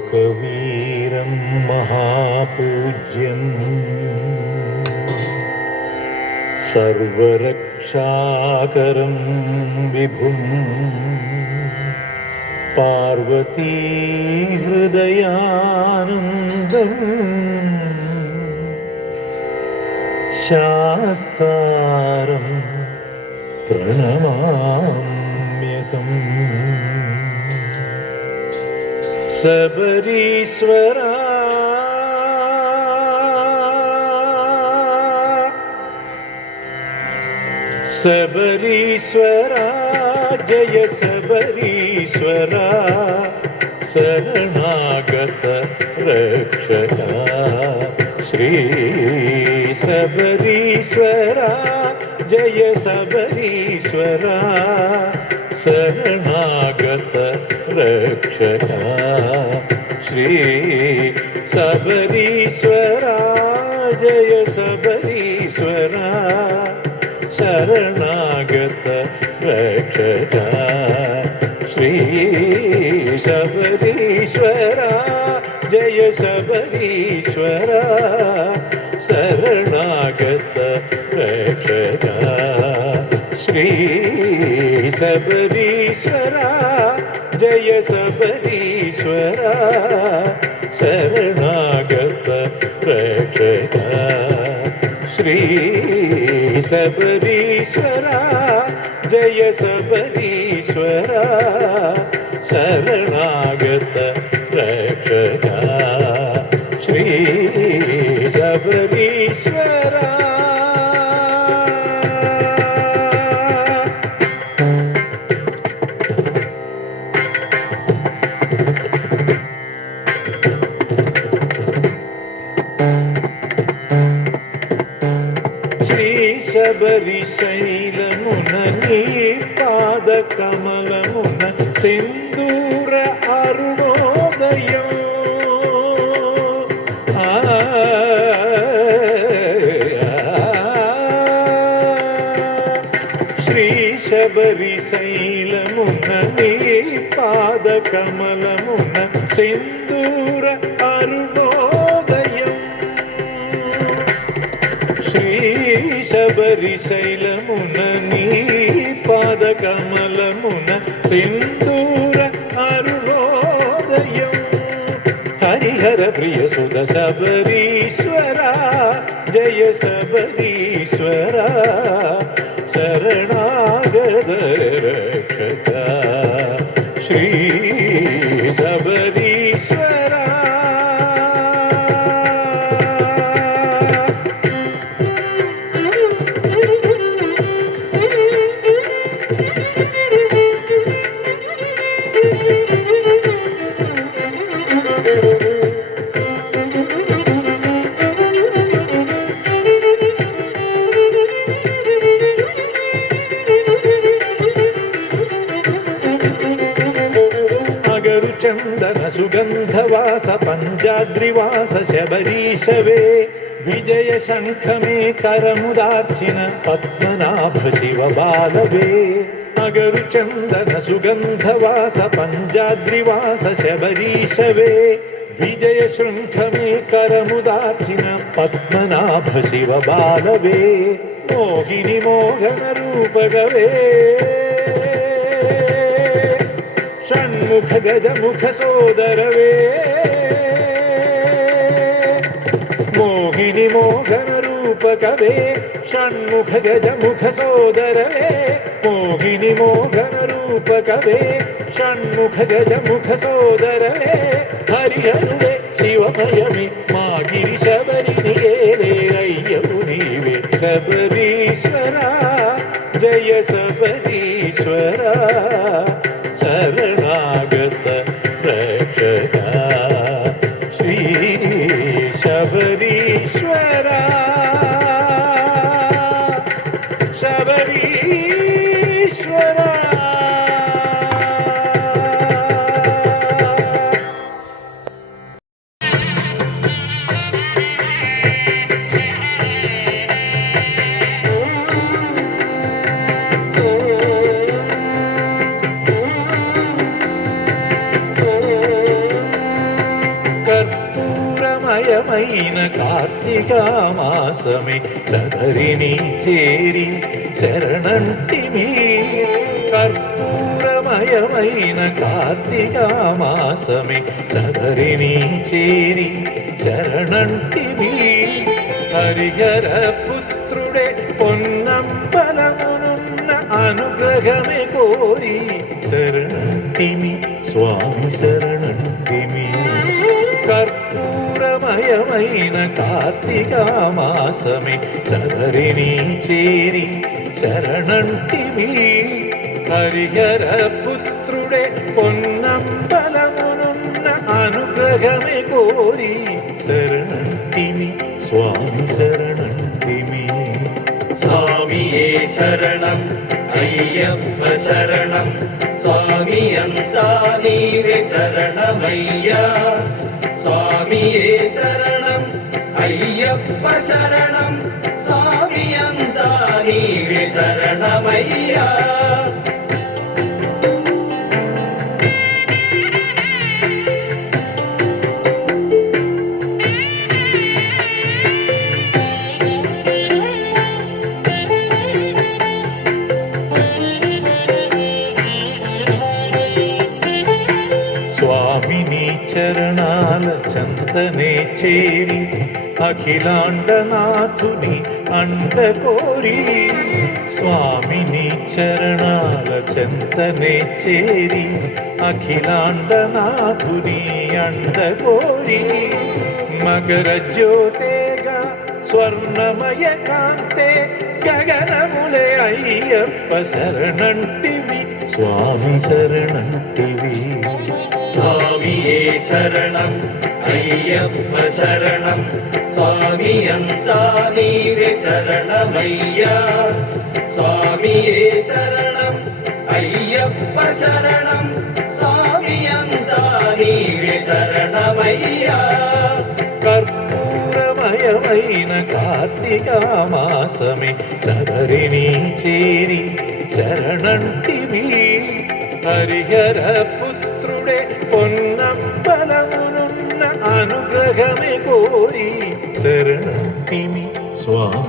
लोकवीरं महापूज्यं सर्वरक्षाकरं विभुं पार्वतीहृदयानन्दम् शास्तारं प्रणमाम्यहम्। सबरीश्वरा सबरीश्वरा जय सबरीश्वरा शरणागत रक्षका श्री सबरीश्वरा जय सबरीश्वरा शरणागत रक्षका श्री सबरीश्वरा जय सबरीश्वरा शरणागत रक्षका श्री सबरीश्वरा जय सबरीश्वरा शरणागत रक्षका श्री सबरीश्वरा जय सबरीश्वरा शरणागत रक्षका श्री सबरीश्वरा जय सबरीश्वरा शरणागत रक्षका श्री सबरीश्वरा। శబరిశైలమున నీ పాద కమలమున సింధూర అరుణోదయం శ్రీ శబరిశైలమున నీ పాద కమలమున సింధూర అరుణోదయం శ్రీ శబరిశైలమున నీ పాద కమలమున సింధూర అరుణోదయం హరిహర ప్రియ సుధ శబరీశ్వరా జయ శబరీశ్వరా శరణాగత రక్షకా శ్రీ శబరీశ్వరా। చందన సుగంధవాస పంజాద్రివాస శబరీశవే విజయ శంఖమే కరముదార్చిన పద్మనాభ శివ బాలవే అగరు చందన సుగంధవాస పంజాద్రివాస శబరీశవే విజయ శంఖమే కరముదార్చిన పద్మనాభ శివ బాలవే మోహిని మోహన రూపగవే షణ్ముఖ గజముఖ సోదరవే మోహిని మోహన రూపకవే షణ్ముఖ గజముఖ సోదరవే మోహిని మోహన రూపకవే షణ్ముఖ గజముఖ సోదరవే హరిహరుడే శివమయమే మా గిరి శబరిని ఏలే అయ్యవు నీవే శబరీశ్వరా జయ శబరీశ్వరా శరణాగత రక్షకా శ్రీ శబరీశ్వరా శబరీశ్వరా। కార్తీక మాసమే శబరిని చేరి శరణంటిమి కర్పూరమయమైన కార్తీక మాసమే శబరిని చేరి శరణంటిమి హరిహర పుత్రుడే పొన్నంబలమునున్న అనుగ్రహమే కోరి శరణంటిమి స్వామి శరణంటిమి కర్పూరమయమైన కార్తీక మాసమే శబరిని చేరి శరణంటిమి హరిహర పుత్రుడే పొన్నంబలమునున్న అనుగ్రహమే కోరి శరణంటిమి స్వామి శరణంటిమి స్వామియే శరణం అయ్యప్ప శరణం స్వామి అంతా నీవే శరణమయ్యా స్వామియే శరణం అయ్యప్ప శరణం స్వామి అంతా నీవే శరణమయ్యా స్వామిని చరణాల చందనే చేరి అఖిలాండనాథుని అండ కోరి స్వామిని చరణాల చందనే చేరి అఖిలాండనాథుని అండ కోరి మకర జ్యోతేగా స్వర్ణమయ కాంతే గగనములే అయ్యప్ప శరణంటివి స్వామి శరణంటివి స్వామియే శరణం అయ్యప్ప శరణం స్వామి అంతా నీవే శరణమయ్యా స్వామియే శరణం అయ్యప్ప శరణం స్వామి అంతా నీవే శరణమయ్యా కర్పూరమయమైన కార్తీక మాసమే శబరిని చేరి శరణంటివి హరిహర పుత్రుడే పొన్నంబలమునున్న అనుగ్రహమే కోరి శరణంటిమి స్వామి